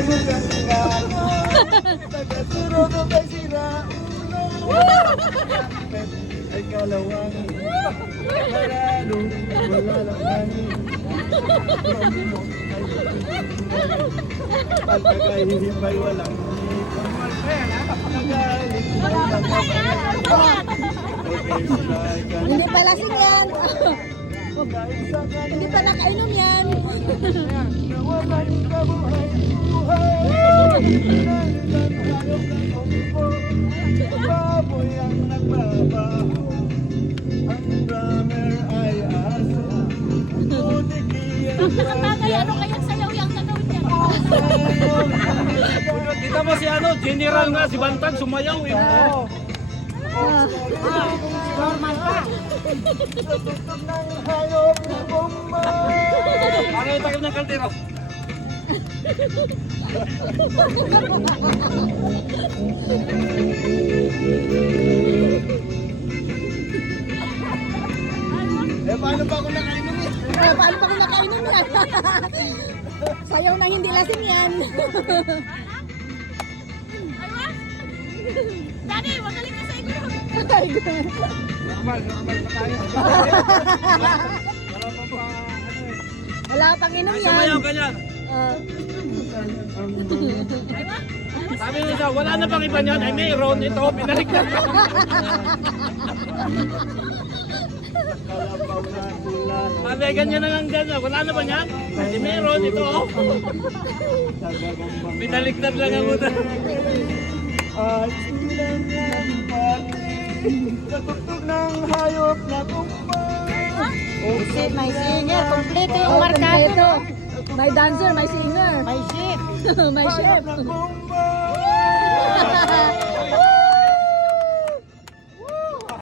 Nasukan ka ako. Nagkasurod o kay sira. Ay kalawang. Maralo. Wala lang kami. Pagkakahihibay walang nagalit. Hindi pa lasing yan. Hindi pa nakainom yan. Nawalan kabuhay-buhay. Baboy ang nagbabaho. Ang drummer ay aso. Putiki ang Ano kaya sayaw yung gagawin niya? Kita mo si ano, general nga, si Bantag, sumayaw eh. Normal pa. Tutugtog ng hayop na bomba. Ano yung takip ng kaldero? Paano ba ako nakainom eh? Paano pa kung nakainom yan? Sayaw na hindi lasing yan. Daddy, magaling ka sa ito. Normal na tayo. Wala pang inom yan. Sumayaw ganyan. Sabi niya, wala na bang iba niyan? Ay, mayroon. Ito, pinaliktad ko. Kalabaw na tulad. Sabi, ganyan na lang dyan. Wala na ba niyan? Ay, mayroon. Ito, oh. Tagagambang Pinaliktad lang ang muna. at silang ang pati. Natugtog ng hayop na tumbay. May singer, kompleto yung markado. Kompleto. May dancer, may singer. May ship. May chef. Hayop na tumbay.